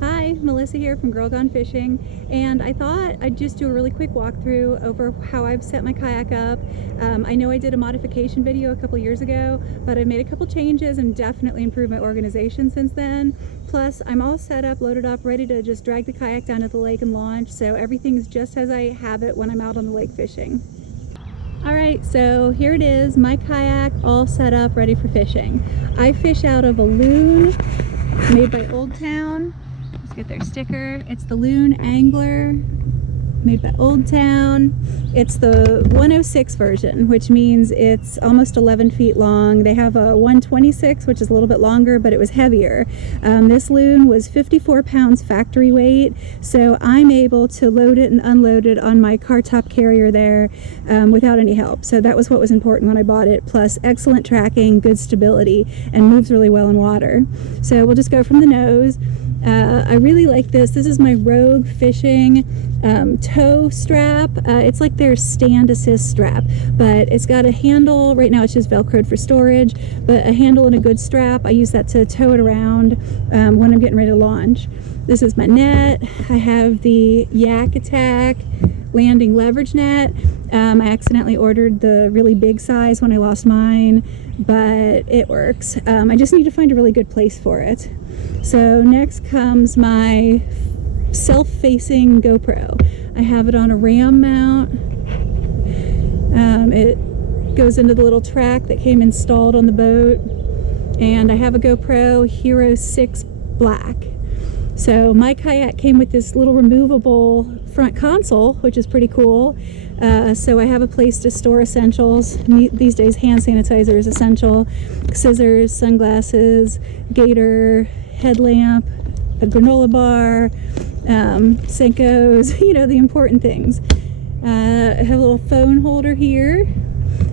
Hi, Melissa here from GirlGoneFishing, and I thought I'd just do a really quick walkthrough over how I've set my kayak up. I know I did a modification video a couple years ago, but I've made a couple changes and definitely improved my organization since then. Plus, I'm all set up, loaded up, ready to just drag the kayak down to the lake and launch, so everything's just as I have it when I'm out on the lake fishing. Alright, so here it is, my kayak all set up, ready for fishing. I fish out of a Loon made by Old Town. Get their sticker. It's the Loon Angler, made by Old Town. It's the 106 version, which means it's almost 11 feet long. They have a 126, which is a little bit longer, but it was heavier. This Loon was 54 pounds factory weight, so I'm able to load it and unload it on my car top carrier there without any help. So that was what was important when I bought it, plus excellent tracking, good stability, and moves really well in water. So we'll just go from the nose. I really like this. This is my RotoGrip tow strap. It's like their stand assist strap, but it's got a handle. Right now it's just Velcroed for storage, but a handle and a good strap. I use that to tow it around when I'm getting ready to launch. This is my net. I have the YackAttack landing leverage net. I accidentally ordered the really big size when I lost mine, but it works. I just need to find a really good place for it. So next comes my self-facing GoPro. I have it on a ram mount. It goes into the little track that came installed on the boat, and I have a GoPro Hero 6 Black. So my kayak came with this little removable front console, which is pretty cool. So I have a place to store essentials. These days hand sanitizer is essential. Scissors, sunglasses, gator, headlamp, a granola bar, Senkos, you know, the important things. I have a little phone holder here,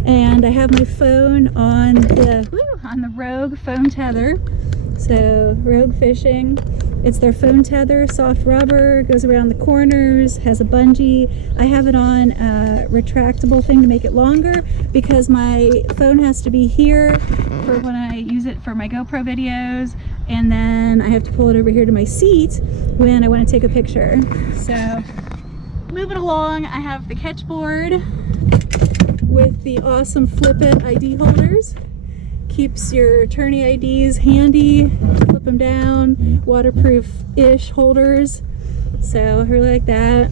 and I have my phone on the Rogue phone tether. So Rogue Fishing, it's their phone tether, soft rubber, goes around the corners, has a bungee. I have it on a retractable thing to make it longer because my phone has to be here for when I use it for my GoPro videos, and then I have to pull it over here to my seat when I want to take a picture. So moving along, I have the Ketch Board with the awesome Flipit ID holders. Keeps your tourney IDs handy, flip them down, waterproof-ish holders. So I really like that.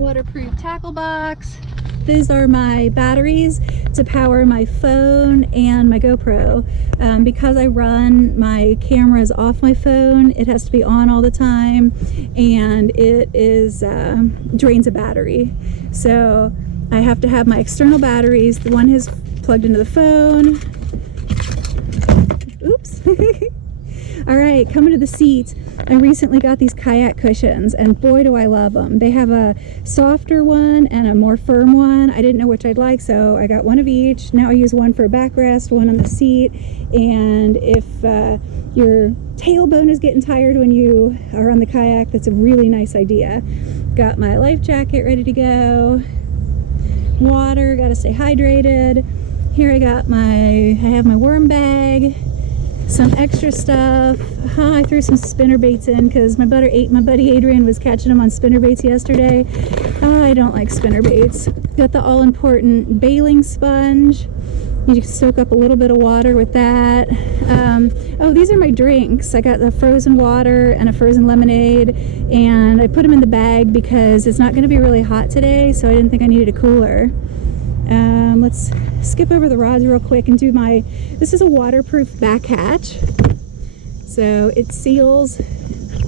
Waterproof tackle box. These are my batteries to power my phone and my GoPro. Because I run my cameras off my phone, it has to be on all the time, and it is drains a battery. So I have to have my external batteries. The one is plugged into the phone. Oops. All right, coming to the seat. I recently got these kayak cushions, and boy do I love them. They have a softer one and a more firm one. I didn't know which I'd like, so I got one of each. Now I use one for a backrest, one on the seat, and if your tailbone is getting tired when you are on the kayak, that's a really nice idea. Got my life jacket ready to go. Water, gotta stay hydrated. Here I have my worm bag. Some extra stuff. I threw some spinner baits in because my buddy Adrian was catching them on spinner baits yesterday. I don't like spinner baits. Got the all-important bailing sponge. You can soak up a little bit of water with that. Oh, these are my drinks. I got the frozen water and a frozen lemonade, and I put them in the bag because it's not going to be really hot today, so I didn't think I needed a cooler. Let's skip over the rods real quick and do this is a waterproof back hatch. So it seals,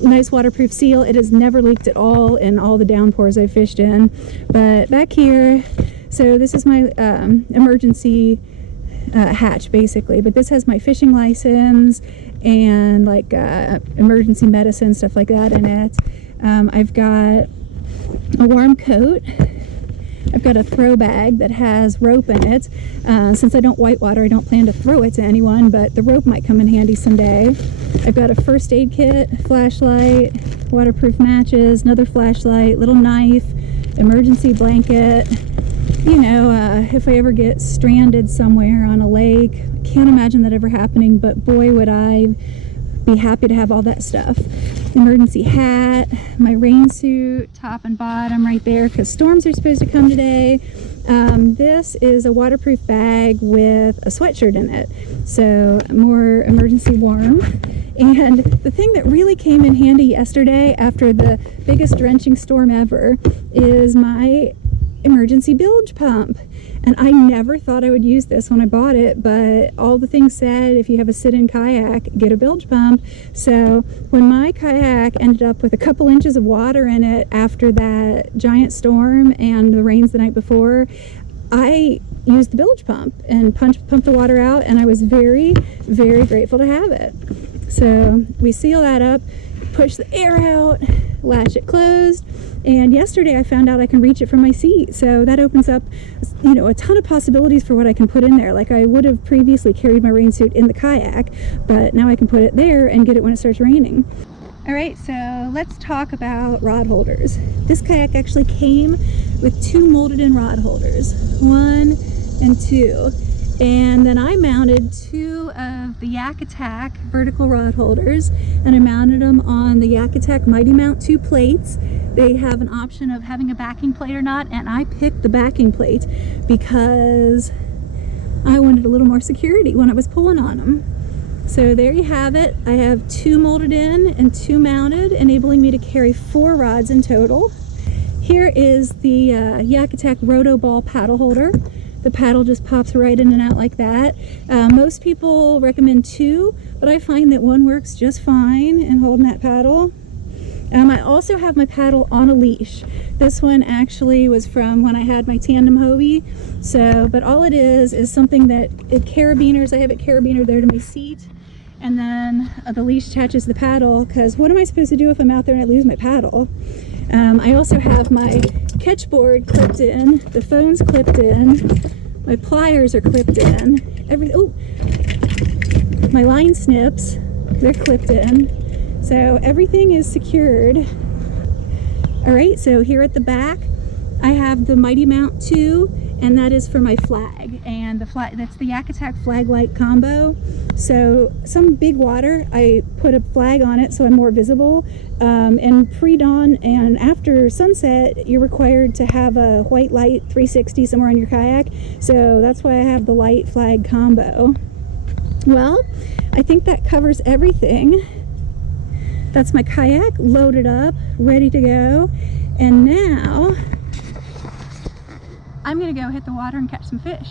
nice waterproof seal. It has never leaked at all in all the downpours I've fished in. But back here, so this is my emergency hatch basically, but this has my fishing license and like emergency medicine, stuff like that in it. I've got a warm coat. I've got a throw bag that has rope in it. Since I don't whitewater, I don't plan to throw it to anyone, but the rope might come in handy someday. I've got a first aid kit, flashlight, waterproof matches, another flashlight, little knife, emergency blanket. You know, if I ever get stranded somewhere on a lake, can't imagine that ever happening, but boy would I be happy to have all that stuff. Emergency hat, my rain suit, top and bottom right there, because storms are supposed to come today. This is a waterproof bag with a sweatshirt in it, so more emergency warm. And the thing that really came in handy yesterday after the biggest drenching storm ever is my emergency bilge pump. And I never thought I would use this when I bought it, but all the things said if you have a sit-in kayak, get a bilge pump. So when my kayak ended up with a couple inches of water in it after that giant storm and the rains the night before, I used the bilge pump and pumped the water out, and I was very, very grateful to have it. So we seal that up, push the air out, latch it closed, and yesterday I found out I can reach it from my seat. So that opens up, you know, a ton of possibilities for what I can put in there. Like I would have previously carried my rain suit in the kayak, but now I can put it there and get it when it starts raining. All right, so let's talk about rod holders. This kayak actually came with 2 molded in rod holders, 1 and 2. And then I mounted 2 of the YakAttack vertical rod holders, and I mounted them on the YakAttack Mighty Mount II plates. They have an option of having a backing plate or not, and I picked the backing plate because I wanted a little more security when I was pulling on them. So there you have it. I have 2 molded in and 2 mounted, enabling me to carry 4 rods in total. Here is the YakAttack Roto ball paddle holder. The paddle just pops right in and out like that. Most people recommend 2, but I find that 1 works just fine in holding that paddle. I also have my paddle on a leash. This one actually was from when I had my tandem Hobie. So, but all it is something that it carabiners. I have it carabiner there to my seat, and then the leash attaches the paddle, because what am I supposed to do if I'm out there and I lose my paddle? I also have my Ketch Board clipped in, the phone's clipped in, my pliers are clipped in, my line snips, they're clipped in, so everything is secured. All right, so here at the back I have the Mighty Mount II, and that is for my flag, and the flag, that's the YakAttack flag light combo. So some big water, I put a flag on it so I'm more visible, and pre-dawn and after sunset you're required to have a white light 360 somewhere on your kayak, so that's why I have the light flag combo. Well, I think that covers everything. That's my kayak loaded up, ready to go, and now I'm gonna go hit the water and catch some fish.